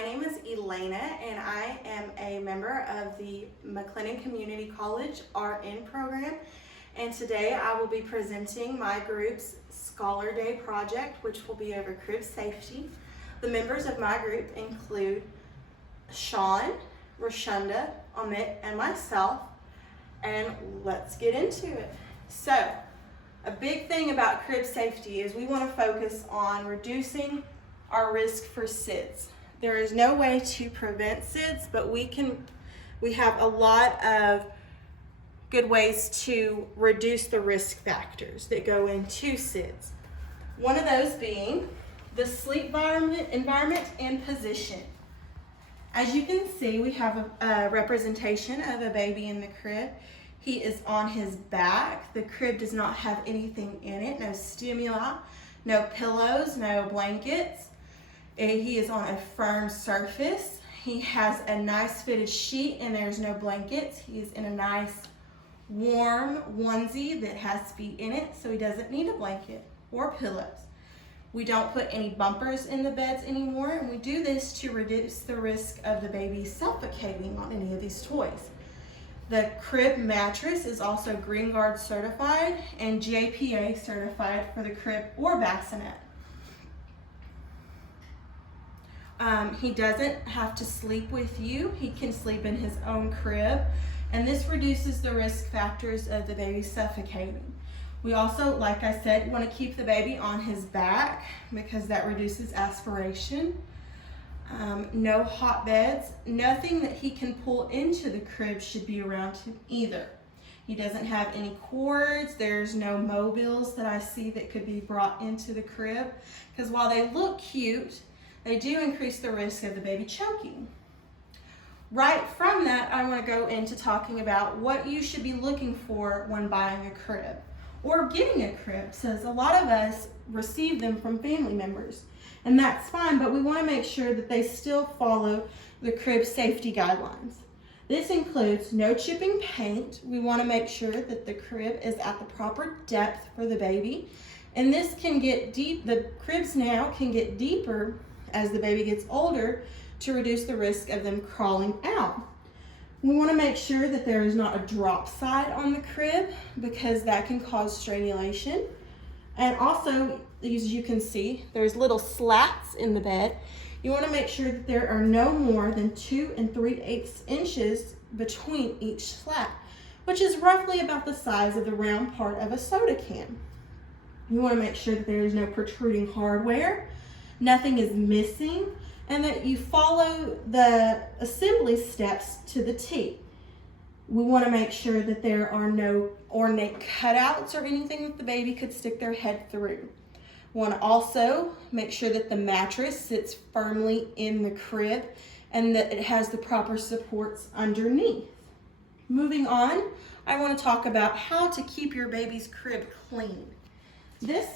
my name is Elana and I am a member of the McLennan Community College RN program, and today I will be presenting my group's Scholar Day project, which will be over crib safety. The members of my group include Shawn, Roshonda, Amit, and myself, and let's get into it. So, a big thing about crib safety is we want to focus on reducing our risk for SIDS. There is no way to prevent SIDS, but we have a lot of good ways to reduce the risk factors that go into SIDS. One of those being the sleep environment and position. As you can see, we have a representation of a baby in the crib. He is on his back. The crib does not have anything in it, no stimuli, no pillows, no blankets. He is on a firm surface. He has a nice fitted sheet and there's no blankets. He is in a nice warm onesie that has feet in it, so he doesn't need a blanket or pillows. We don't put any bumpers in the beds anymore, and we do this to reduce the risk of the baby suffocating on any of these toys. The crib mattress is also Green Guard certified and JPA certified for the crib or bassinet. He doesn't have to sleep with you. He can sleep in his own crib, and this reduces the risk factors of the baby suffocating. We also, like I said, want to keep the baby on his back because that reduces aspiration. No hot beds. Nothing that he can pull into the crib should be around him either. He doesn't have any cords. There's no mobiles that I see that could be brought into the crib, because while they look cute, they do increase the risk of the baby choking. Right from that, I want to go into talking about what you should be looking for when buying a crib or getting a crib, since a lot of us receive them from family members, and that's fine, but we want to make sure that they still follow the crib safety guidelines. This includes no chipping paint. We want to make sure that the crib is at the proper depth for the baby, and this can get deep. The cribs now can get deeper as the baby gets older to reduce the risk of them crawling out. We want to make sure that there is not a drop side on the crib, because that can cause strangulation. And also, as you can see, there's little slats in the bed. You want to make sure that there are no more than 2 3/8 inches between each slat, which is roughly about the size of the round part of a soda can. You want to make sure that there is no protruding hardware, nothing is missing, and that you follow the assembly steps to the T. We want to make sure that there are no ornate cutouts or anything that the baby could stick their head through. We want to also make sure that the mattress sits firmly in the crib and that it has the proper supports underneath. Moving on, I want to talk about how to keep your baby's crib clean. This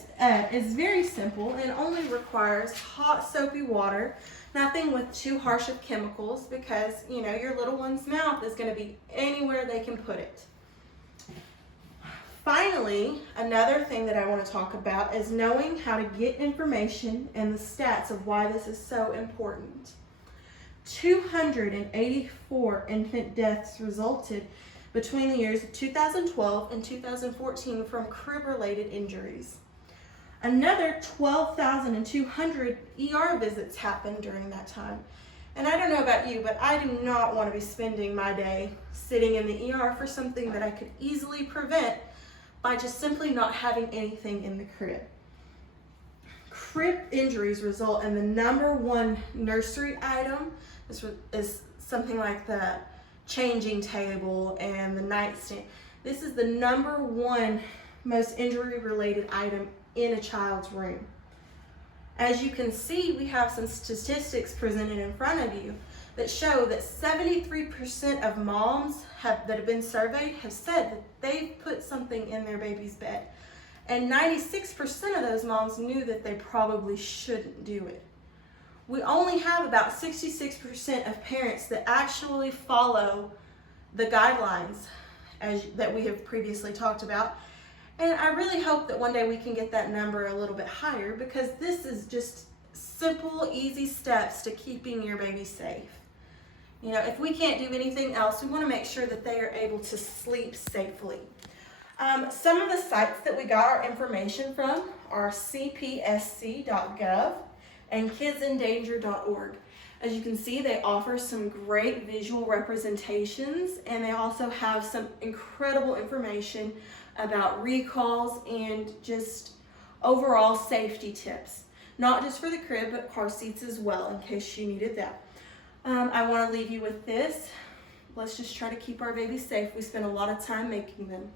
is very simple and only requires hot soapy water, nothing with too harsh of chemicals, because your little one's mouth is going to be anywhere they can put it. Finally, another thing that I want to talk about is knowing how to get information and the stats of why this is so important. 284 infant deaths resulted between the years of 2012 and 2014 from crib-related injuries. Another 12,200 ER visits happened during that time. And I don't know about you, but I do not want to be spending my day sitting in the ER for something that I could easily prevent by just simply not having anything in the crib. Crib injuries result in the #1 nursery item. This is something like the changing table and the nightstand. This is the #1 most injury-related item in a child's room. As you can see, we have some statistics presented in front of you that show that 73% of moms that have been surveyed have said that they've put something in their baby's bed. And 96% of those moms knew that they probably shouldn't do it. We only have about 66% of parents that actually follow the guidelines that we have previously talked about. And I really hope that one day we can get that number a little bit higher, because this is just simple, easy steps to keeping your baby safe. You know, if we can't do anything else, we want to make sure that they are able to sleep safely. Some of the sites that we got our information from are cpsc.gov and kidsindanger.org. As you can see, they offer some great visual representations, and they also have some incredible information about recalls and just overall safety tips. Not just for the crib, but car seats as well, in case you needed that. I want to leave you with this. Let's just try to keep our babies safe. We spend a lot of time making them.